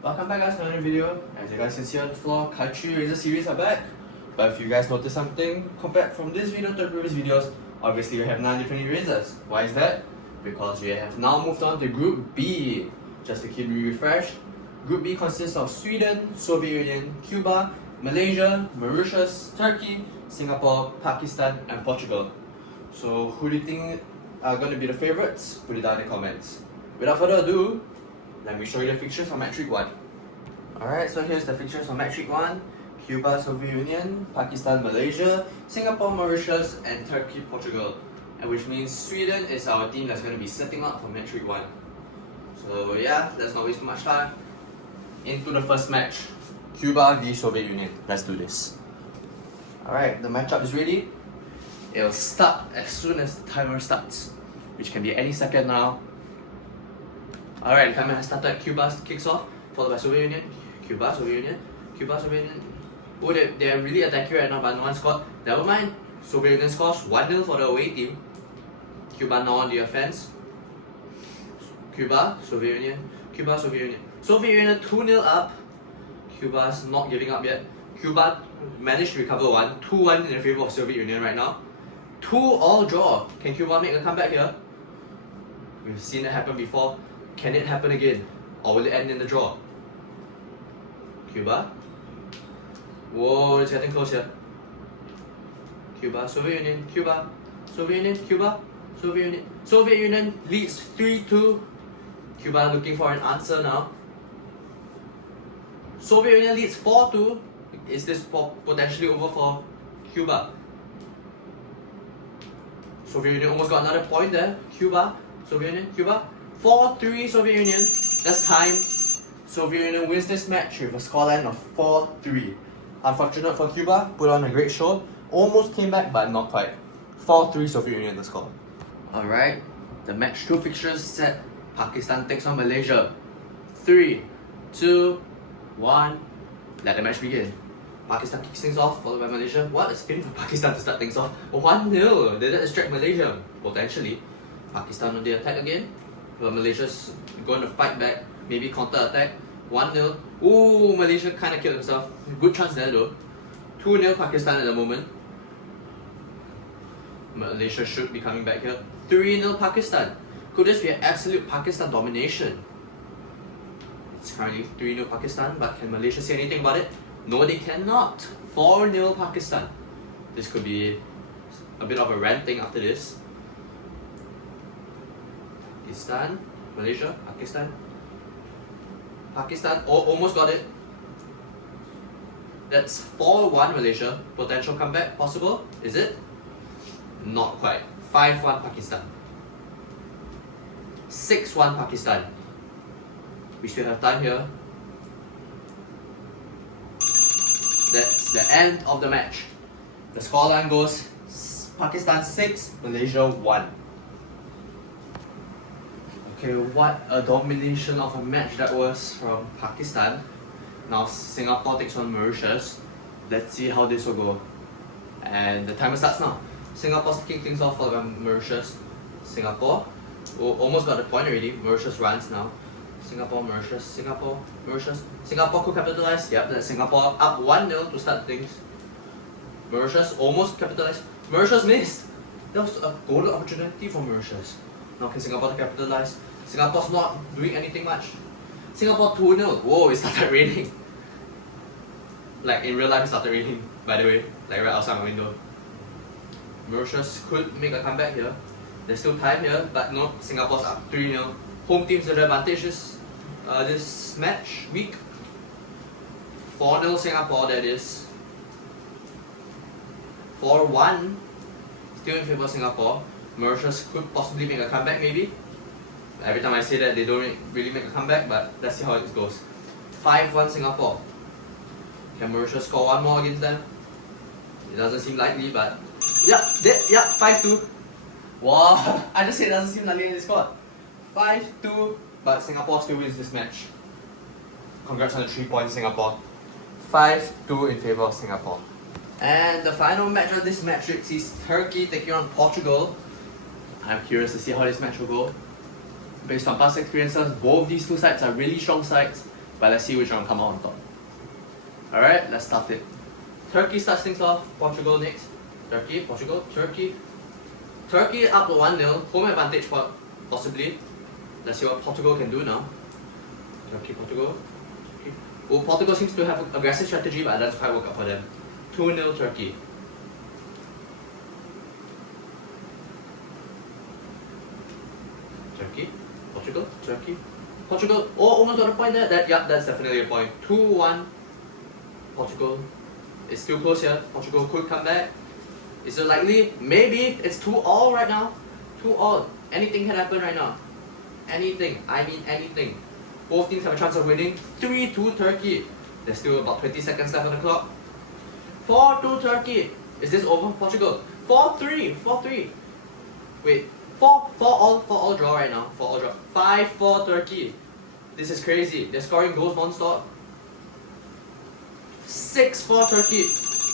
Welcome back guys to another video. As you guys can see on the floor, Country Razor series are back. But if you guys notice something, compared from this video to the previous videos, obviously we have 9 different erasers. Why is that? Because we have now moved on to Group B. Just to keep you refreshed, Group B consists of Sweden, Soviet Union, Cuba, Malaysia, Mauritius, Turkey, Singapore, Pakistan and Portugal. So who do you think are going to be the favourites? Put it down in the comments. Without further ado, let me show you the fixtures for match week 1. Alright, so here's the fixtures for match week 1. Cuba, Soviet Union, Pakistan, Malaysia, Singapore, Mauritius and Turkey, Portugal. And which means Sweden is our team that's going to be setting up for match week 1. So yeah, let's not waste too much time. Into the first match. Cuba v Soviet Union. Let's do this. Alright, the matchup is ready. It'll start as soon as the timer starts, which can be any second now. Alright, the timer has started. Cuba kicks off, followed by Soviet Union. Cuba, Soviet Union. Cuba, Soviet Union. Oh, they're really attacking right now, but no one scored. Never mind. Soviet Union scores 1-0 for the away team. Cuba now on the offense. Cuba, Soviet Union. Cuba, Soviet Union. Soviet Union 2-0 up. Cuba's not giving up yet. Cuba managed to recover one. 2-1 in favor of Soviet Union right now. 2-all draw. Can Cuba make a comeback here? We've seen it happen before. Can it happen again? Or will it end in the draw? Cuba. Whoa, it's getting close here. Cuba, Soviet Union, Cuba, Soviet Union, Cuba, Soviet Union. Soviet Union leads 3-2. Cuba looking for an answer now. Soviet Union leads 4-2. Is this potentially over for Cuba? Soviet Union almost got another point there. Cuba, Soviet Union, Cuba. 4-3 Soviet Union. That's time. Soviet Union wins this match with a scoreline of 4-3. Unfortunate for Cuba, put on a great show. Almost came back, but not quite. 4-3 Soviet Union the score. Alright, the match 2 fixtures set. Pakistan takes on Malaysia. 3, 2, 1. Let the match begin. Pakistan kicks things off, followed by Malaysia. What a spin for Pakistan to start things off. 1-0. Did that distract Malaysia? Potentially. Pakistan on the attack again. But Malaysia's going to fight back. Maybe counter-attack. 1-0. Ooh, Malaysia kind of killed himself. Good chance there though. 2-0 Pakistan at the moment. Malaysia should be coming back here. 3-0 Pakistan. Could this be an absolute Pakistan domination? It's currently 3-0 Pakistan, but can Malaysia say anything about it? No, they cannot. 4-0 Pakistan. This could be a bit of a ranting after this. Pakistan, Malaysia, Pakistan. Pakistan, oh, almost got it. That's 4-1 Malaysia. Potential comeback possible? Is it? Not quite. 5-1 Pakistan. 6-1 Pakistan. We still have time here. That's the end of the match. The scoreline goes Pakistan 6, Malaysia 1. Okay, what a domination of a match that was from Pakistan. Now Singapore takes on Mauritius. Let's see how this will go. And the timer starts now. Singapore's kicking things off for Mauritius. Singapore. Oh, almost got the point already. Mauritius runs now. Singapore, Mauritius, Singapore, Mauritius. Singapore could capitalize. Yep, that's Singapore up 1-0 to start things. Mauritius almost capitalized. Mauritius missed. That was a golden opportunity for Mauritius. Now can Singapore capitalize? Singapore's not doing anything much. Singapore 2-0. Whoa, it started raining. Like in real life it started raining, by the way. Like right outside my window. Mauritius could make a comeback here. There's still time here, but no, Singapore's up 3-0. Home team's at the advantage this match week. 4-0 Singapore, that is. 4-1. Still in favour of Singapore. Mauritius could possibly make a comeback maybe. Every time I say that they don't really make a comeback, but let's see how it goes. 5-1 Singapore. Can Mauritius score one more against them? It doesn't seem likely, but yeah, 5-2. Wow, I just said it doesn't seem likely they scored. 5-2, but Singapore still wins this match. Congrats on the 3 points, Singapore. 5-2 in favour of Singapore. And the final match of this match sees Turkey taking on Portugal. I'm curious to see how this match will go. Based on past experiences, both these two sides are really strong sides. But let's see which one come out on top. Alright, let's start it. Turkey starts things off, Portugal next. Turkey, Portugal, Turkey. Turkey up to 1-0, home advantage possibly. Let's see what Portugal can do now. Turkey, Portugal. Turkey. Oh, Portugal seems to have an aggressive strategy, but that's quite work out for them. 2-0 Turkey. Turkey, Portugal, Turkey. Portugal, oh, almost got a point there. That's definitely a point. 2-1 Portugal. It's still close here. Portugal could come back. Is it likely? Maybe. It's 2-all right now. 2-all. Anything can happen right now. Anything. I mean anything. Both teams have a chance of winning. 3-2 Turkey. There's still about 20 seconds left on the clock. 4-2 Turkey. Is this over Portugal? 4-3. 4-3. Wait. 4-all draw right now. 4-all draw. 5-4 Turkey. This is crazy. They're scoring goals non-stop. 6-4 Turkey.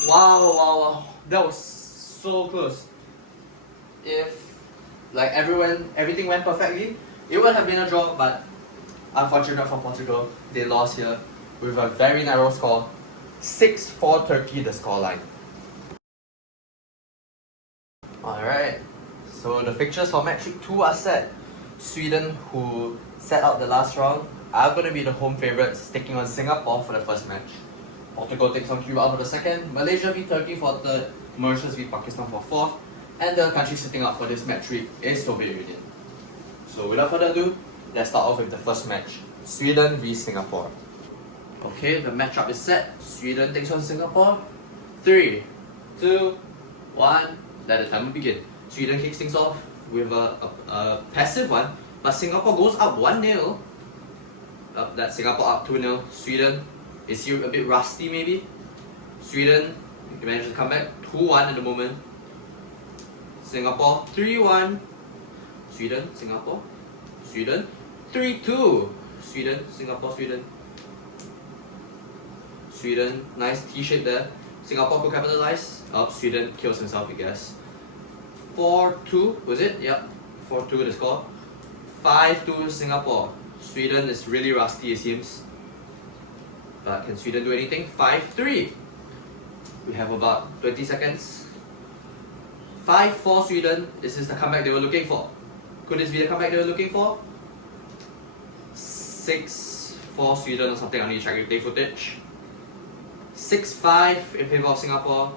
Wow. That was so close. If like everything went perfectly, it would have been a draw, but unfortunate for Portugal, they lost here with a very narrow score. 6-4 Turkey, the scoreline. Alright, so the fixtures for match week 2 are set. Sweden, who set out the last round, are going to be the home favourites, taking on Singapore for the first match. Portugal takes on Cuba for the second, Malaysia beat Turkey for third, Mauritius beat Pakistan for fourth, and the country sitting out for this match week is Soviet Union. So without further ado, let's start off with the first match, Sweden v Singapore. Okay, the matchup is set. Sweden takes on Singapore. 3, 2, 1, let the timer begin. Sweden kicks things off with a passive one, but Singapore goes up 1-0. That's Singapore up 2-0. Sweden is here a bit rusty maybe. Sweden manages to come back 2-1 at the moment. Singapore 3-1. Sweden, Singapore. Sweden 3-2. Sweden, Singapore, Sweden. Sweden, nice T-shape there. Singapore could capitalize. Sweden kills himself, I guess. 4-2, was it? Yep. 4-2 the score. 5-2 Singapore. Sweden is really rusty, it seems. But can Sweden do anything? 5-3. We have about 20 seconds. 5-4 Sweden. This is the comeback they were looking for. Could this be the comeback they were looking for? 6-4 Sweden or something. I need to check replay footage. 6-5 in favour of Singapore.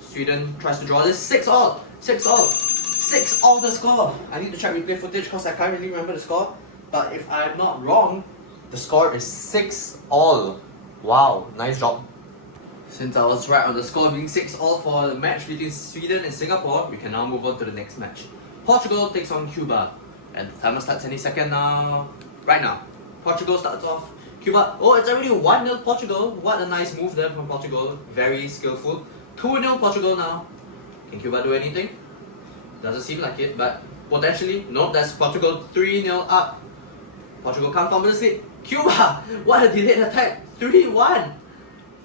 Sweden tries to draw this. 6-all. 6-all. 6-all the score. I need to check replay footage because I can't really remember the score. But if I'm not wrong, the score is 6-all. Wow, nice job. Since I was right on the score being 6-all for the match between Sweden and Singapore, we can now move on to the next match. Portugal takes on Cuba. And the timer starts any second now. Right now. Portugal starts off. Cuba, oh, it's already 1-0 Portugal. What a nice move there from Portugal. Very skillful. 2-0 Portugal now. Can Cuba do anything? Doesn't seem like it, but potentially. No, that's Portugal 3-0 up. Portugal come from the sleep. Cuba! What a delayed attack! 3-1!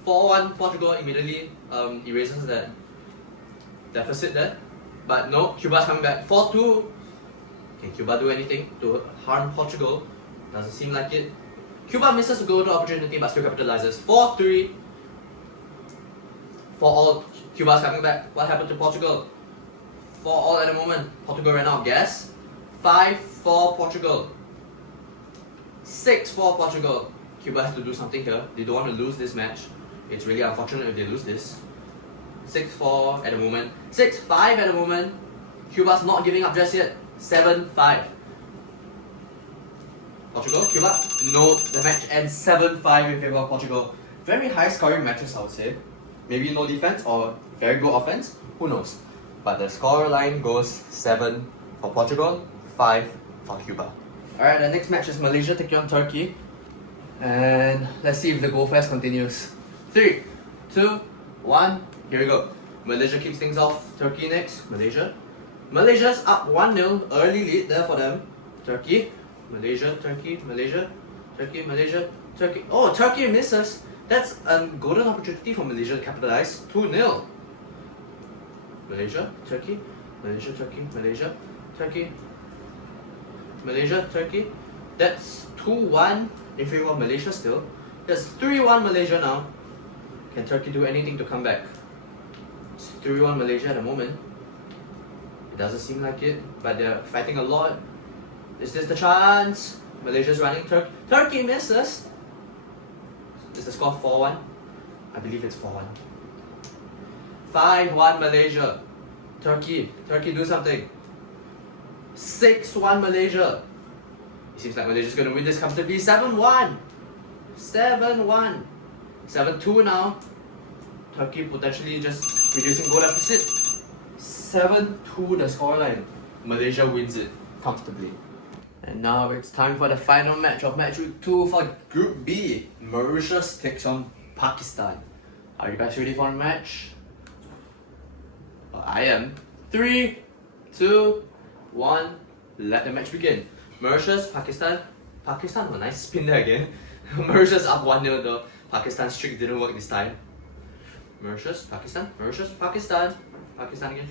4-1 Portugal immediately erases that deficit there. But no, Cuba's coming back. 4-2. Can Cuba do anything to harm Portugal? Doesn't seem like it. Cuba misses a golden opportunity but still capitalizes. 4-3. 4-all. Cuba's coming back. What happened to Portugal? 4-all at the moment. Portugal ran out of gas. 5-4 Portugal. 6-4 Portugal. Cuba has to do something here. They don't want to lose this match. It's really unfortunate if they lose this. 6-4 at the moment. 6-5 at the moment. Cuba's not giving up just yet. 7-5. Portugal, Cuba. No, the match ends 7-5 in favour of Portugal. Very high scoring matches, I would say. Maybe no defense or very good offense. Who knows? But the score line goes 7 for Portugal, 5 for Cuba. Alright, the next match is Malaysia taking on Turkey. And let's see if the goal fest continues. 3, 2, 1, here we go. Malaysia kicks things off. Turkey next. Malaysia. Malaysia's up 1-0. Early lead there for them. Turkey. Malaysia, Turkey, Malaysia. Turkey, Malaysia, Turkey. Oh, Turkey misses. That's a golden opportunity for Malaysia to capitalize. 2-0. Malaysia, Turkey, Malaysia, Turkey, Malaysia, Turkey, Malaysia, Turkey. That's 2-1 in favor of Malaysia still. There's 3-1 Malaysia now. Can Turkey do anything to come back? It's 3-1 Malaysia at the moment. It doesn't seem like it, but they're fighting a lot. Is this the chance? Malaysia's running. Turkey misses. Is the score 4-1? I believe it's 4-1. 5-1 Malaysia. Turkey do something. 6-1 Malaysia. It seems like Malaysia's gonna win this comfortably. 7-1. 7-1. 7-2 now. Turkey potentially just reducing goal deficit. 7-2 the scoreline. Malaysia wins it comfortably. And now it's time for the final match of match week 2 for Group B. Mauritius takes on Pakistan. Are you guys ready for the match? Well, I am. 3, 2, 1. Let the match begin. Mauritius, Pakistan. Pakistan, a nice spin there again. Mauritius up 1-0 though. Pakistan's trick didn't work this time. Mauritius, Pakistan, Mauritius, Pakistan. Pakistan again.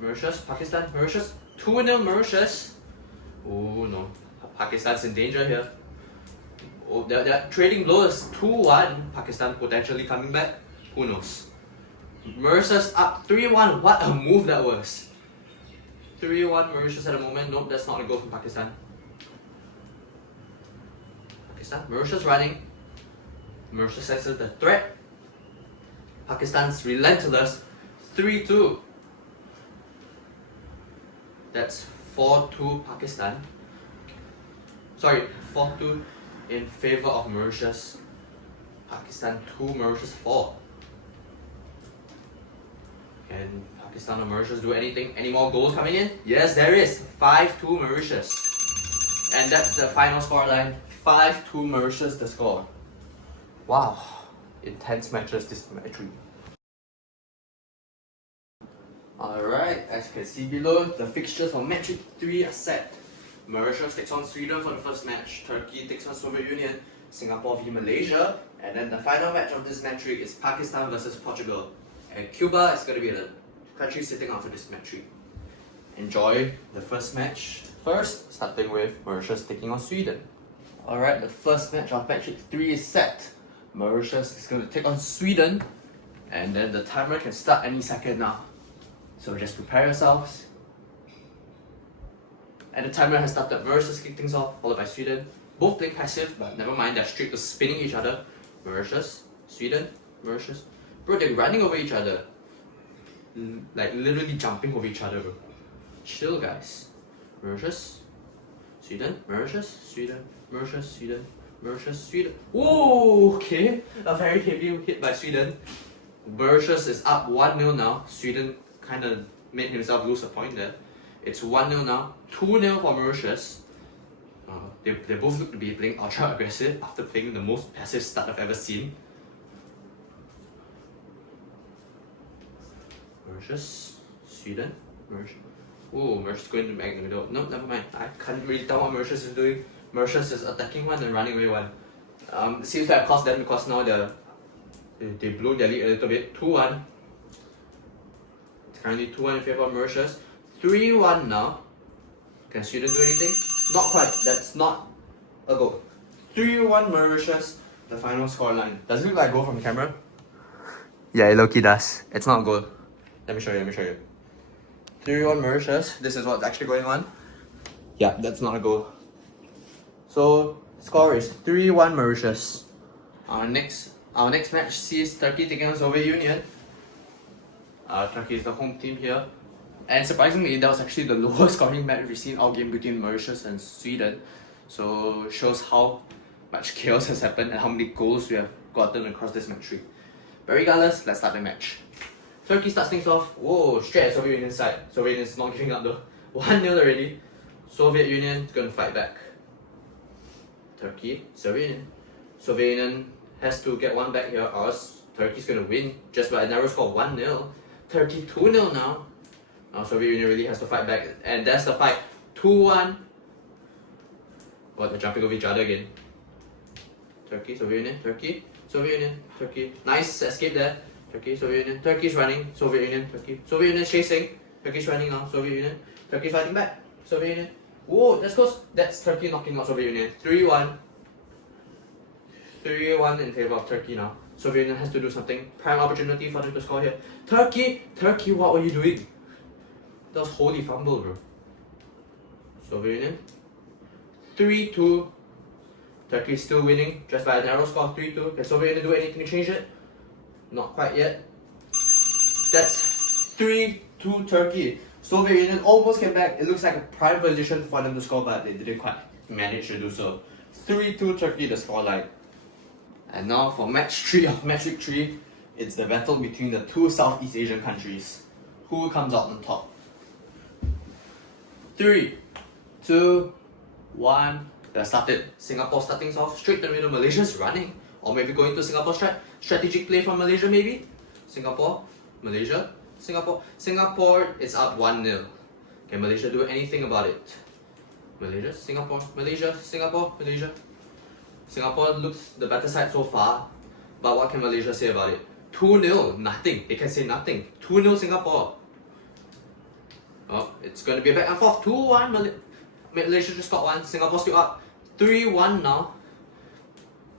Mauritius, Pakistan, Mauritius. 2-0 Mauritius. Oh no. Pakistan's in danger here. Oh, they're trading blows. 2-1. Pakistan potentially coming back. Who knows? Mauritius up 3-1. What a move that was. 3-1 Mauritius at the moment. Nope, that's not a goal from Pakistan. Pakistan, Mauritius running. Mauritius senses the threat. Pakistan's relentless. 3-2. That's 4-2 Pakistan. Sorry, 4-2 in favor of Mauritius. Pakistan 2, Mauritius 4. Can Pakistan or Mauritius do anything? Any more goals coming in? Yes, there is. 5-2 Mauritius. And that's the final scoreline. 5-2 Mauritius the score. Wow. Intense matches this match week. Alright, as you can see below, the fixtures for match week 3 are set. Mauritius takes on Sweden for the first match. Turkey takes on Soviet Union. Singapore v Malaysia. And then the final match of this match week is Pakistan versus Portugal. And Cuba is going to be the country sitting out for this match week. Enjoy the first match. First, starting with Mauritius taking on Sweden. Alright, the first match of match week 3 is set. Mauritius is going to take on Sweden. And then the timer can start any second now. So just prepare yourselves. And the timer has started. Mauritius kick things off, followed by Sweden. Both playing passive, but never mind, they're strict to spinning each other. Mauritius, Sweden, Mauritius. Bro, they're running over each other. Like literally jumping over each other, bro. Chill, guys. Mauritius, Sweden, Mauritius, Sweden, Mauritius, Sweden, Mauritius, Sweden. Whoa, okay. A very heavy hit by Sweden. Mauritius is up 1-0 now. Sweden kind of made himself lose a point there. It's 1-0 now. 2-0 for Mauritius. They both look to be playing ultra aggressive after playing the most passive start I've ever seen. Mauritius, Sweden, Mauritius. Oh, Mauritius going to back in the middle. No, never mind. I can't really tell what Mauritius is doing. Mauritius is attacking one and running away one. It seems to have cost them because now they blew their lead a little bit. 2-1. It's currently 2-1 in favor of Mauritius. 3-1 now. Can Sweden do anything? Not quite. That's not a goal. 3-1 Mauritius, the final scoreline. Does it look like a goal from the camera? Yeah, it low-key does. It's not a goal. Let me show you. 3-1 Mauritius. This is what's actually going on. Yeah, that's not a goal. So, score is 3-1 Mauritius. Our next match sees Turkey taking on Soviet Union. Turkey is the home team here. And surprisingly, that was actually the lowest scoring match we've seen all game between Mauritius and Sweden. So, shows how much chaos has happened and how many goals we have gotten across this match week. But regardless, let's start the match. Turkey starts things off. Whoa, straight at Soviet Union side. Soviet Union is not giving up though. 1-0 already. Soviet Union is going to fight back. Turkey, Soviet Union. Soviet Union has to get one back here or else Turkey's going to win just by a narrow score of 1-0. Turkey 2-0 now. Now Soviet Union really has to fight back. And that's the fight. 2-1. What, they're jumping over each other again. Turkey, Soviet Union, Turkey, Soviet Union, Turkey. Nice escape there. Turkey, Soviet Union, Turkey's running, Soviet Union, Turkey. Soviet Union chasing, Turkey's running now, Soviet Union. Turkey's fighting back, Soviet Union. Whoa, that's close. That's Turkey knocking out Soviet Union. 3-1. 3-1 in favor of Turkey now. Soviet Union has to do something. Prime opportunity for them to score here. Turkey, what were you doing? That was holy fumble, bro. Soviet Union. 3-2. Turkey is still winning, just by a narrow score of 3-2. Can Soviet Union do anything to change it? Not quite yet. That's 3-2 Turkey. Soviet Union almost came back. It looks like a prime position for them to score, but they didn't quite manage to do so. 3-2 Turkey, the scoreline. And now for match 3 of match week 3, it's the battle between the two Southeast Asian countries. Who comes out on top? 3, 2, 1. They started. Singapore starting off straight to the middle. Malaysia's running. Or maybe going to Singapore strategic play from Malaysia maybe? Singapore, Malaysia, Singapore. Singapore is up 1-0. Can Malaysia do anything about it? Malaysia, Singapore, Malaysia, Singapore, Malaysia. Singapore looks the better side so far, but what can Malaysia say about it? 2-0, nothing. They can say nothing. 2-0 Singapore. Oh, it's going to be a back and forth. 2-1 Malaysia just got one. Singapore still up. 3-1 now.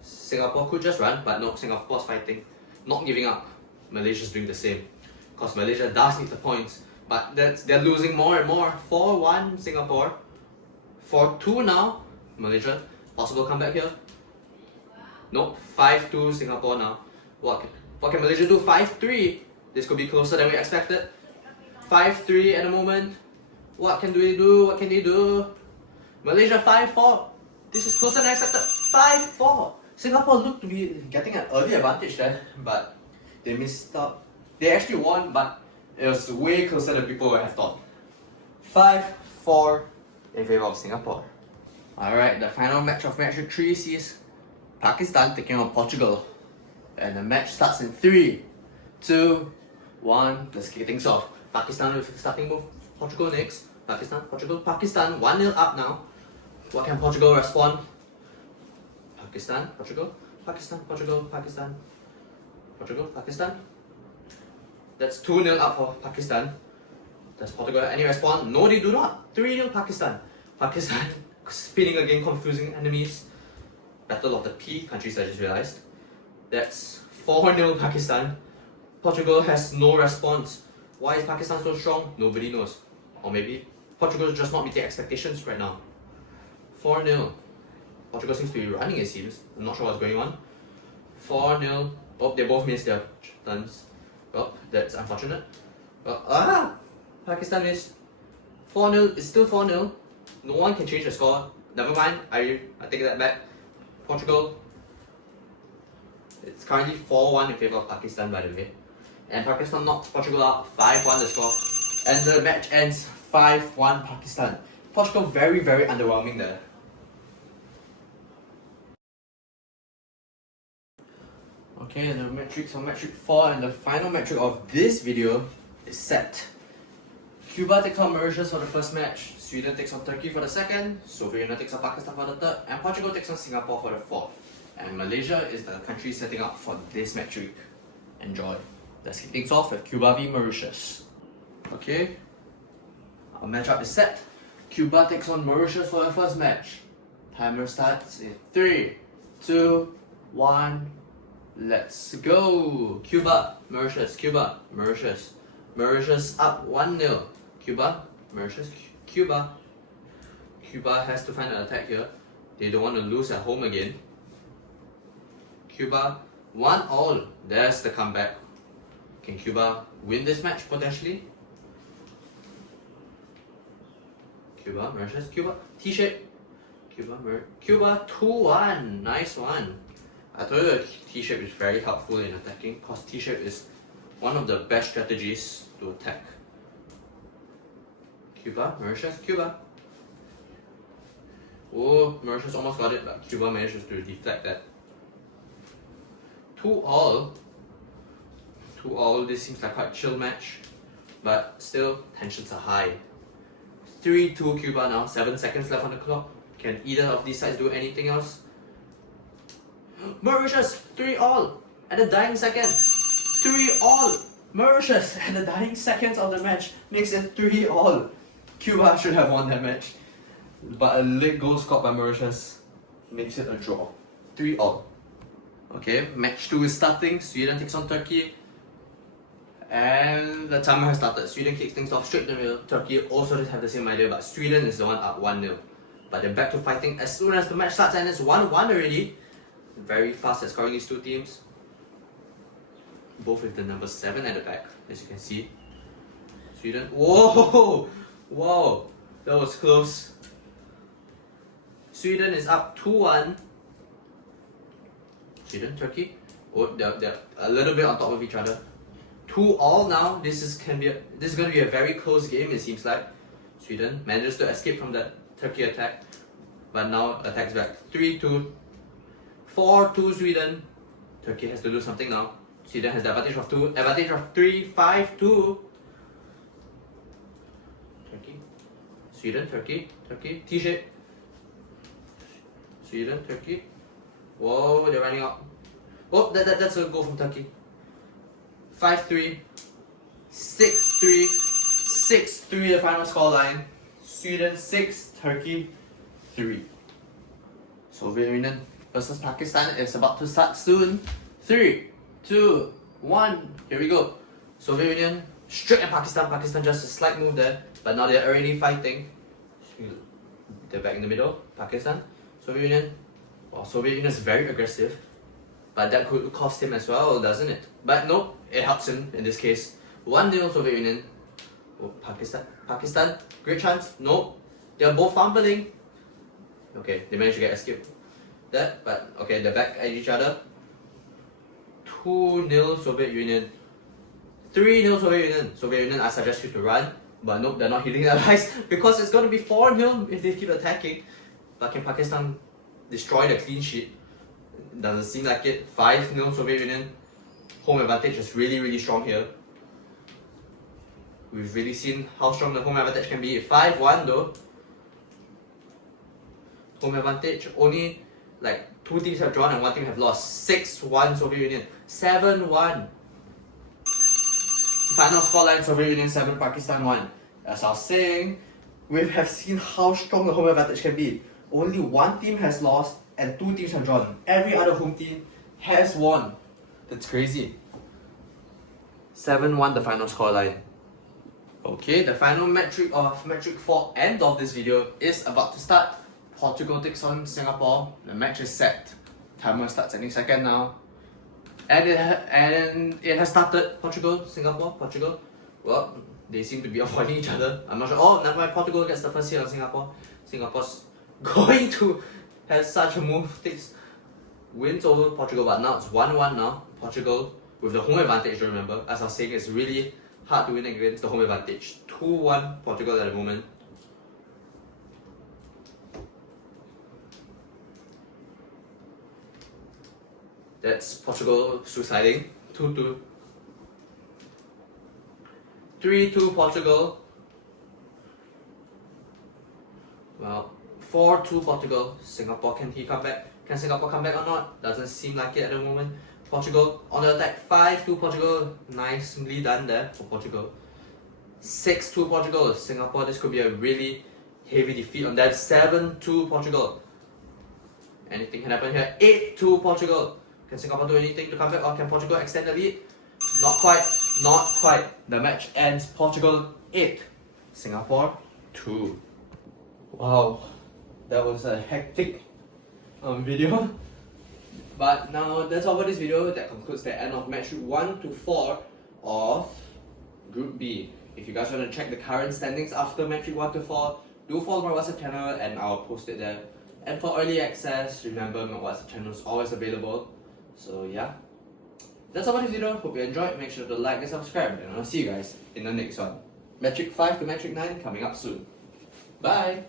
Singapore could just run, but no, Singapore's fighting. Not giving up. Malaysia's doing the same. Because Malaysia does need the points, but they're losing more and more. 4-1 Singapore. 4-2 now. Malaysia. Possible comeback here. Nope. 5-2 Singapore now. What can Malaysia do? 5-3. This could be closer than we expected. 5-3 at the moment. What can they do? What can they do? Malaysia 5-4. This is closer than expected. 5-4. Singapore looked to be getting an early advantage there, but they missed out. They actually won, but it was way closer than people would have thought. 5-4 in favor of Singapore. Alright, the final match of match 3 sees Pakistan taking on Portugal. And the match starts in 3, 2, 1. Let's kick things off. Pakistan with the starting move. Portugal next. Pakistan, Portugal, Pakistan. 1-0 up now. What can Portugal respond? Pakistan, Portugal, Pakistan, Portugal, Pakistan, Portugal, Pakistan. That's 2-0 up for Pakistan. Does Portugal have any response? No, they do not. 3-0 Pakistan. Pakistan spinning again, confusing enemies. Battle of the P countries, I just realized. That's 4-0 Pakistan. Portugal has no response. Why is Pakistan so strong? Nobody knows. Or maybe Portugal is just not meeting expectations right now. 4-0. Portugal seems to be running, it seems. I'm not sure what's going on. 4-0. Oh, they both missed their turns. Well, that's unfortunate. Well, Pakistan missed. 4-0. It's still 4-0. No one can change the score. Never mind. I take that back. Portugal. It's currently 4-1 in favor of Pakistan, by the way. And Pakistan knocks Portugal out. 5-1 the score. And the match ends 5-1 Pakistan. Portugal very, very underwhelming there. Okay, the metrics for match week 4 and the final metric of this video is set. Cuba takes on Mauritius for the first match, Sweden takes on Turkey for the second, Soviet Union takes on Pakistan for the third, and Portugal takes on Singapore for the fourth. And Malaysia is the country setting up for this match week. Enjoy. Let's kick things off with Cuba v Mauritius. Okay, our matchup is set. Cuba takes on Mauritius for the first match. Timer starts in 3, 2, 1. Let's go! Cuba, Mauritius, Cuba, Mauritius. Mauritius up 1-0. Cuba, Mauritius, Cuba. Cuba has to find an attack here. They don't want to lose at home again. Cuba, 1-1. There's the comeback. Can Cuba win this match potentially? Cuba, Mauritius, Cuba. T-shape. Cuba 2-1. Nice one. I told you T-shape is very helpful in attacking because T-shape is one of the best strategies to attack. Cuba, Mauritius, Cuba. Oh, Mauritius almost got it, but Cuba manages to deflect that. 2-2. This seems like quite a chill match, but still tensions are high. 3-2 Cuba now, 7 seconds left on the clock. Can either of these sides do anything else? Mauritius, 3-3 at the dying second. 3-3. Mauritius at the dying seconds of the match makes it 3-3. Cuba should have won that match, but a late goal scored by Mauritius makes it a draw. 3-3. Okay, match 2 is starting. Sweden takes on Turkey. And the timer has started. Sweden kicks things off straight to the middle. Turkey also does have the same idea, but Sweden is the one up 1-0. But they're back to fighting as soon as the match starts, and it's 1-1 already. Very fast at scoring these two teams. Both with the number 7 at the back, as you can see. Sweden. Whoa! Whoa! That was close. Sweden is up 2-1. Sweden, Turkey. Oh, they're a little bit on top of each other. 2-2 now. This is going to be a very close game. It seems like Sweden manages to escape from the Turkey attack, but now attacks back. 3-2, 4-2 Sweden. Turkey has to do something now. Sweden has the advantage of 2, advantage of 3, 5-2. Turkey, Sweden, Turkey, T-shape. Sweden, Turkey. Whoa, they're running out. Oh, that's a goal from Turkey. 5-3, 6-3, 6-3 the final scoreline. Sweden 6, Turkey 3. Soviet Union versus Pakistan is about to start soon. 3, 2, 1, here we go. Soviet Union straight at Pakistan. Pakistan just a slight move there, but now they're already fighting. They're back in the middle. Pakistan, Soviet Union. Well, Soviet Union is very aggressive, but that could cost him as well, doesn't it? But no, it helps him in this case. 1-0 Soviet Union. Oh, Pakistan, great chance. No, they're both fumbling. Okay, they managed to get escape. That, but okay, they're back at each other. 2-0 Soviet Union. 3-0 Soviet Union. Soviet Union, I suggest you to run, but nope, they're not hitting their lives because it's going to be 4-0 if they keep attacking. But can Pakistan destroy the clean sheet? Doesn't seem like it. 5-0 Soviet Union. Home advantage is really strong here. We've really seen how strong the home advantage can be. 5-1 though. Home advantage, only like 2 teams have drawn and 1 team have lost. 6-1 Soviet Union. 7-1. Final scoreline, Soviet Union 7, Pakistan 1. As I was saying, we have seen how strong the home advantage can be. Only 1 team has lost and 2 teams have drawn. Every other home team has won. That's crazy. 7-1 the final scoreline. Okay, the final metric of metric 4 end of this video is about to start. Portugal takes on Singapore. The match is set. Timer starts any second now. And it has started. Portugal, Singapore, Portugal. Well, they seem to be avoiding each other. I'm not sure. Oh, never mind. Portugal gets the first hit on Singapore. Singapore's going to have such a move. Wins over Portugal, but now it's 1-1 now. Portugal with the home advantage, remember. As I was saying, it's really hard to win against the home advantage. 2-1 Portugal at the moment. That's Portugal suiciding. 2-2. 3-2 Portugal. Well, 4-2 Portugal. Singapore, can he come back? Can Singapore come back or not? Doesn't seem like it at the moment. Portugal on the attack. 5-2 Portugal. Nicely done there for Portugal. 6-2 Portugal. Singapore, this could be a really heavy defeat on that. 7-2 Portugal. Anything can happen here. 8-2 Portugal. Can Singapore do anything to come back, or can Portugal extend the lead? Not quite. Not quite. The match ends. Portugal 8, Singapore 2. Wow, that was a hectic video. But now that's all for this video. That concludes the end of match 1 to 4 of Group B. If you guys want to check the current standings after match 1 to 4, do follow my WhatsApp channel and I'll post it there. And for early access, remember my WhatsApp channel is always available. So yeah, that's all for this video. Hope you enjoyed. Make sure to like and subscribe, and I'll see you guys in the next one. Metric 5 to Metric 9 coming up soon. Bye!